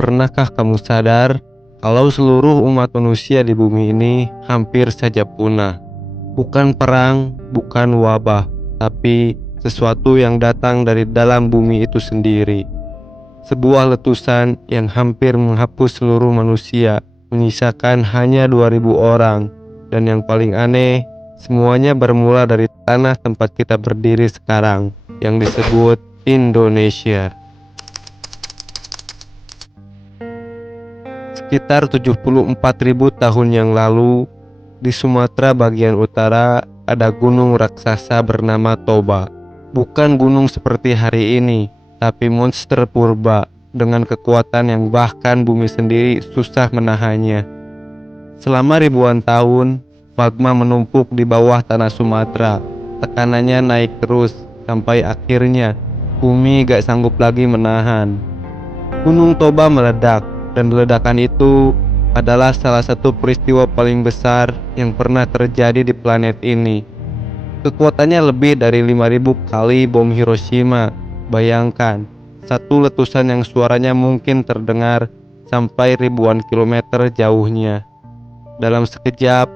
Pernahkah kamu sadar kalau seluruh umat manusia di bumi ini hampir saja punah? Bukan perang, bukan wabah, tapi sesuatu yang datang dari dalam bumi itu sendiri. Sebuah letusan yang hampir menghapus seluruh manusia, menyisakan hanya 2000 orang. Dan yang paling aneh, semuanya bermula dari tanah tempat kita berdiri sekarang, yang disebut Indonesia. Sekitar 74.000 tahun yang lalu, di Sumatera bagian utara ada gunung raksasa bernama Toba. Bukan gunung seperti hari ini, tapi monster purba dengan kekuatan yang bahkan bumi sendiri susah menahannya. Selama ribuan tahun, magma menumpuk di bawah tanah Sumatera. Tekanannya naik terus sampai akhirnya bumi gak sanggup lagi menahan. Gunung Toba meledak, dan ledakan itu adalah salah satu peristiwa paling besar yang pernah terjadi di planet ini. Kekuatannya lebih dari 5000 kali bom Hiroshima. Bayangkan, satu letusan yang suaranya mungkin terdengar sampai ribuan kilometer jauhnya. Dalam sekejap,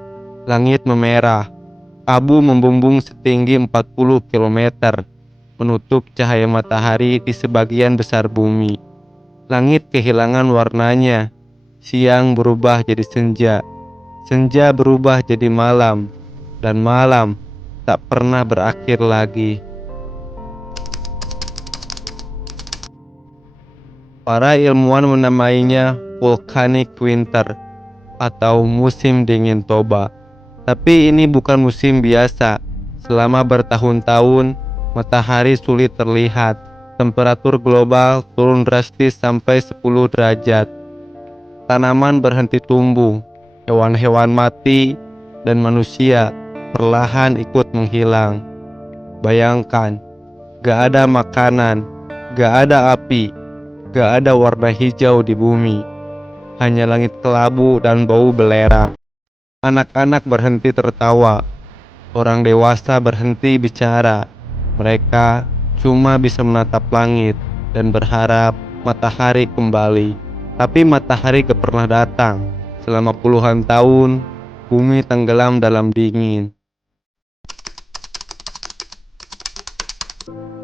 langit memerah. Abu membumbung setinggi 40 km, menutup cahaya matahari di sebagian besar bumi. Langit kehilangan warnanya. Siang berubah jadi senja. Senja berubah jadi malam. Dan malam tak pernah berakhir lagi. Para ilmuwan menamainya volcanic winter atau musim dingin Toba. Tapi ini bukan musim biasa. Selama bertahun-tahun, matahari sulit terlihat. Temperatur global turun drastis sampai 10 derajat. Tanaman berhenti tumbuh, hewan-hewan mati, dan manusia perlahan ikut menghilang. Bayangkan, gak ada makanan, gak ada api, gak ada warna hijau di bumi. Hanya langit kelabu dan bau belerang. Anak-anak berhenti tertawa, orang dewasa berhenti bicara. Mereka cuma bisa menatap langit dan berharap matahari kembali. Tapi matahari gak pernah datang. Selama puluhan tahun, bumi tenggelam dalam dingin.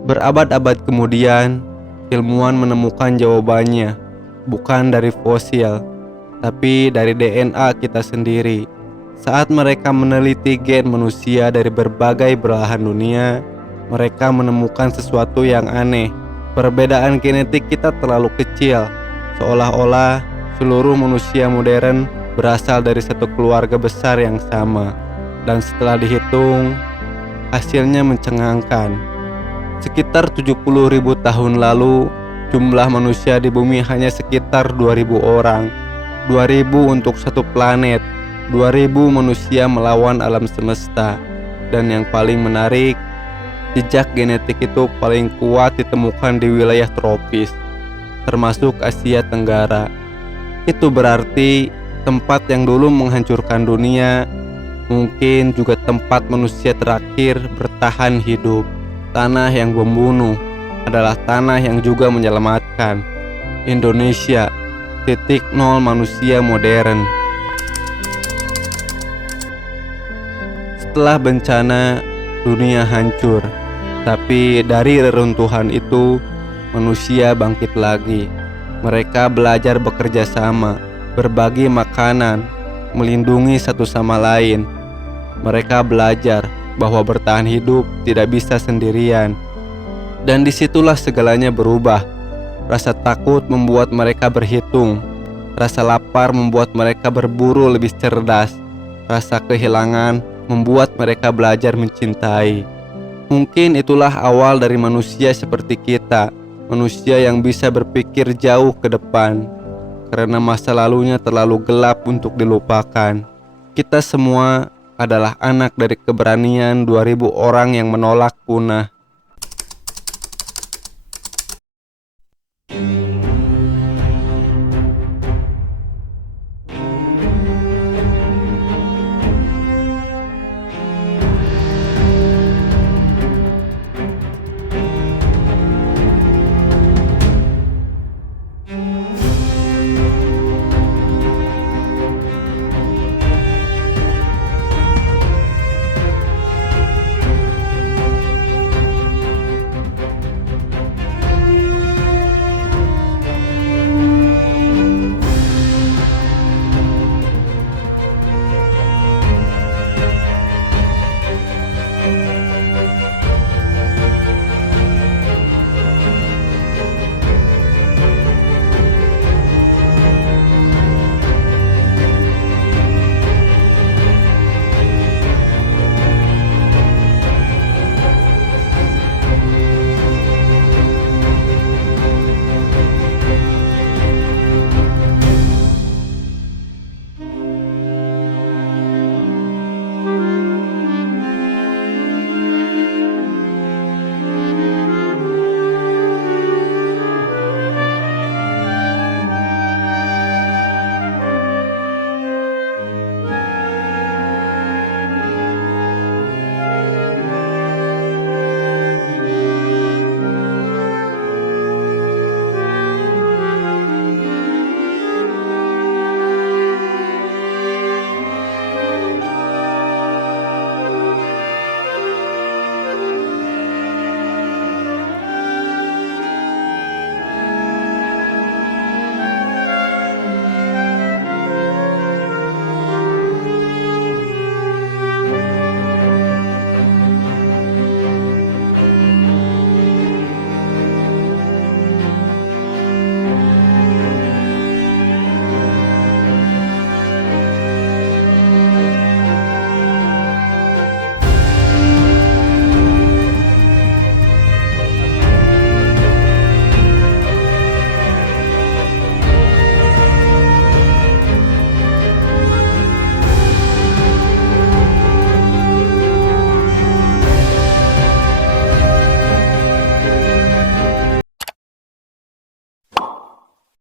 Berabad-abad kemudian, ilmuwan menemukan jawabannya. Bukan dari fosil, tapi dari DNA kita sendiri. Saat mereka meneliti gen manusia dari berbagai belahan dunia, mereka menemukan sesuatu yang aneh. Perbedaan genetik kita terlalu kecil, seolah-olah seluruh manusia modern berasal dari satu keluarga besar yang sama. Dan setelah dihitung, hasilnya mencengangkan. Sekitar 70.000 tahun lalu, jumlah manusia di bumi hanya sekitar 2000 orang. 2000 untuk satu planet. 2000 manusia melawan alam semesta. Dan yang paling menarik, jejak genetik itu paling kuat ditemukan di wilayah tropis, termasuk Asia Tenggara. Itu berarti tempat yang dulu menghancurkan dunia mungkin juga tempat manusia terakhir bertahan hidup. Tanah yang membunuh adalah tanah yang juga menyelamatkan. Indonesia, titik nol manusia modern. Setelah bencana, dunia hancur. Tapi dari reruntuhan itu, manusia bangkit lagi. Mereka belajar bekerja sama, berbagi makanan, melindungi satu sama lain. Mereka belajar bahwa bertahan hidup tidak bisa sendirian. Dan disitulah segalanya berubah. Rasa takut membuat mereka berhitung. Rasa lapar membuat mereka berburu lebih cerdas. Rasa kehilangan membuat mereka belajar mencintai. Mungkin itulah awal dari manusia seperti kita, manusia yang bisa berpikir jauh ke depan, karena masa lalunya terlalu gelap untuk dilupakan. Kita semua adalah anak dari keberanian 2000 orang yang menolak punah.